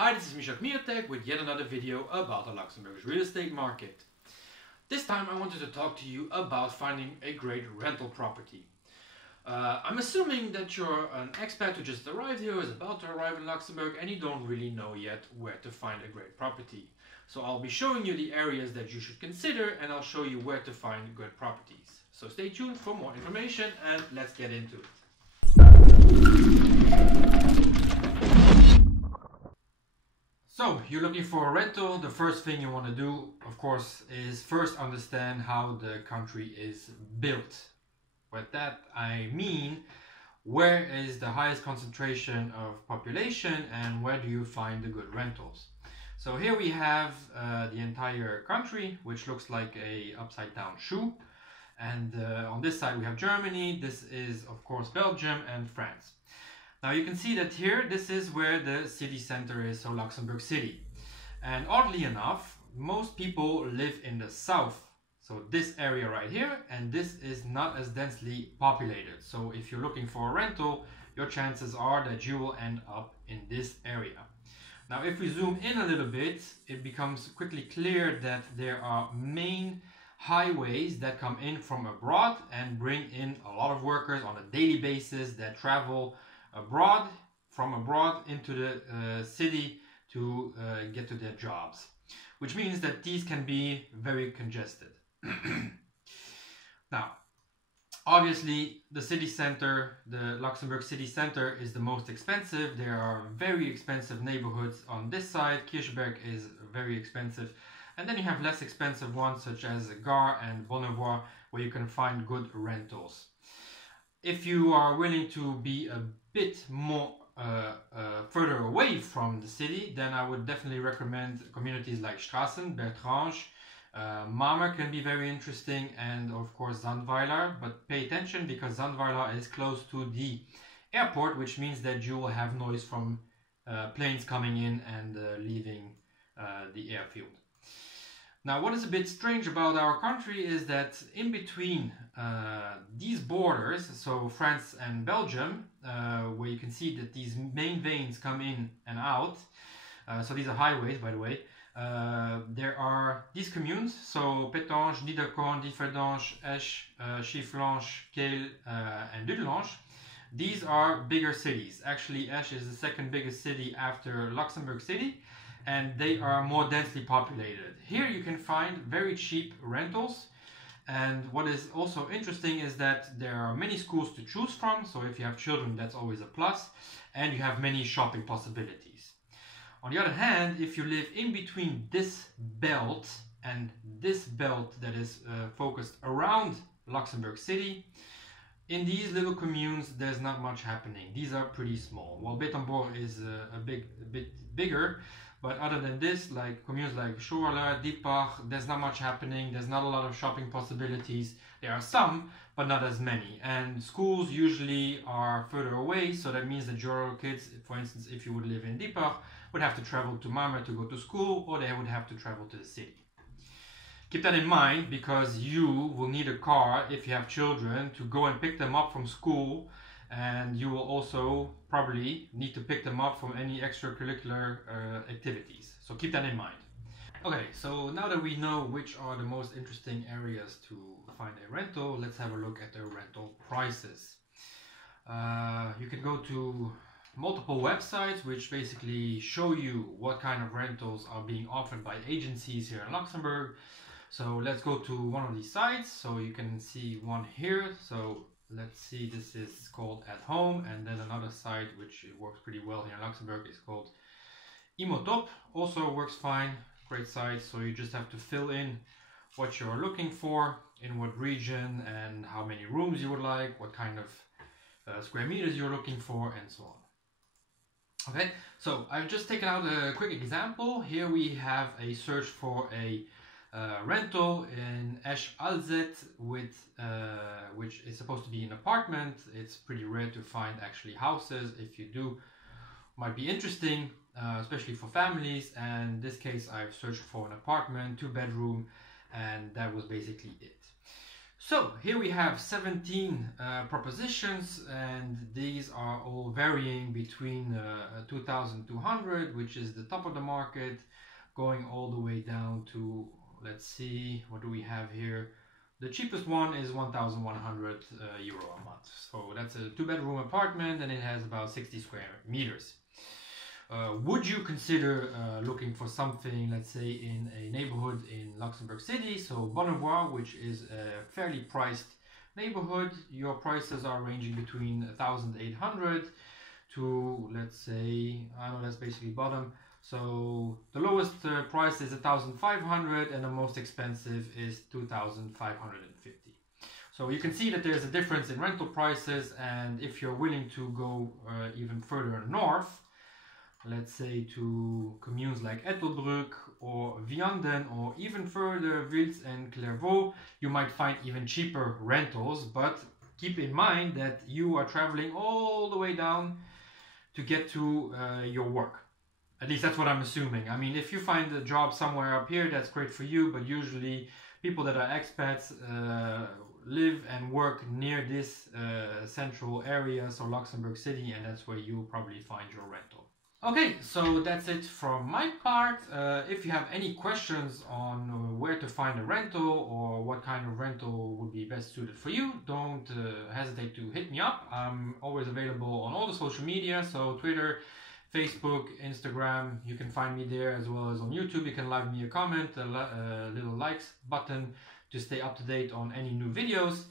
Hi, this is michel.kmiotek with yet another video about the Luxembourg's real estate market. This time I wanted to talk to you about finding a great rental property. I'm assuming that you're an expat who just arrived here, is about to arrive in Luxembourg, and you don't really know yet where to find a great property. So I'll be showing you the areas that you should consider, and I'll show you where to find good properties. So stay tuned for more information and let's get into it. So, you're looking for a rental. The first thing you want to do, of course, is first understand how the country is built. With that, I mean, where is the highest concentration of population and where do you find the good rentals? So here we have the entire country, which looks like a upside down shoe. And on this side we have Germany. This is, of course, Belgium and France. Now you can see that here, this is where the city center is, so Luxembourg City. And oddly enough, most people live in the south, so this area right here, and this is not as densely populated. So if you're looking for a rental, your chances are that you will end up in this area. Now if we zoom in a little bit, it becomes quickly clear that there are main highways that come in from abroad and bring in a lot of workers on a daily basis that travel from abroad into the city to get to their jobs, which means that these can be very congested. Now, obviously, the city center, the Luxembourg city center, is the most expensive. There are very expensive neighborhoods on this side. Kirchberg is very expensive. And then you have less expensive ones such as Gare and Bonnevoie, where you can find good rentals. If you are willing to be a bit more further away from the city, then I would definitely recommend communities like Strassen, Bertrange, Mamer can be very interesting, and of course Zandweiler. But pay attention because Zandweiler is close to the airport, which means that you will have noise from planes coming in and leaving the airfield. Now, what is a bit strange about our country is that in between these borders, so France and Belgium, where you can see that these main veins come in and out, so these are highways, by the way, there are these communes, so Pétange, Niederkorn, Differdange, Esch, Chifflange, Kehl, and Dudelange. These are bigger cities. Actually, Esch is the second biggest city after Luxembourg City, and they are more densely populated. Here you can find very cheap rentals, and what is also interesting is that there are many schools to choose from, so if you have children, that's always a plus, and you have many shopping possibilities. On the other hand, if you live in between this belt and this belt that is focused around Luxembourg City, in these little communes, there's not much happening. These are pretty small. While Bettembourg is a bit bigger, but other than this, like communes like Schorle, Diepach, there's not much happening. There's not a lot of shopping possibilities. There are some, but not as many. And schools usually are further away, so that means that your kids, for instance, if you would live in Diepach, would have to travel to Mamer to go to school, or they would have to travel to the city. Keep that in mind because you will need a car if you have children to go and pick them up from school, and you will also probably need to pick them up from any extracurricular activities. So keep that in mind. Okay, so now that we know which are the most interesting areas to find a rental, let's have a look at the rental prices. You can go to multiple websites which basically show you what kind of rentals are being offered by agencies here in Luxembourg. So let's go to one of these sites. So you can see one here. So let's see, this is called At Home, and then another site which works pretty well here in Luxembourg is called Immotop. Also works fine, great site. So you just have to fill in what you're looking for, in what region, and how many rooms you would like, what kind of square meters you're looking for, and so on. Okay, so I've just taken out a quick example. Here we have a search for a rental in Esch Alzet with which is supposed to be an apartment. It's pretty rare to find actually houses. If you do, might be interesting, especially for families. And in this case, I've searched for an apartment, 2-bedroom, and that was basically it. So here we have 17 propositions, and these are all varying between 2,200, which is the top of the market, going all the way down to, let's see, what do we have here? The cheapest one is 1,100 euro a month. So that's a 2-bedroom apartment, and it has about 60 square meters. Would you consider looking for something, let's say, in a neighborhood in Luxembourg City, so Bonnevoie, which is a fairly priced neighborhood? Your prices are ranging between 1,800 to, let's say, I don't know, that's basically bottom. So the lowest price is 1,500 and the most expensive is 2,550. So you can see that there's a difference in rental prices, and if you're willing to go even further north, let's say to communes like Ettelbruck or Vianden, or even further Vils and Clairvaux, you might find even cheaper rentals, but keep in mind that you are traveling all the way down to get to your work. At least that's what I'm assuming. I mean, if you find a job somewhere up here, that's great for you, but usually people that are expats live and work near this central area, so Luxembourg City, and that's where you'll probably find your rental. Okay, so that's it from my part. If you have any questions on where to find a rental or what kind of rental would be best suited for you, don't hesitate to hit me up. I'm always available on all the social media, so Twitter, Facebook, Instagram. You can find me there, as well as on YouTube. You can leave me a comment, a little likes button to stay up to date on any new videos.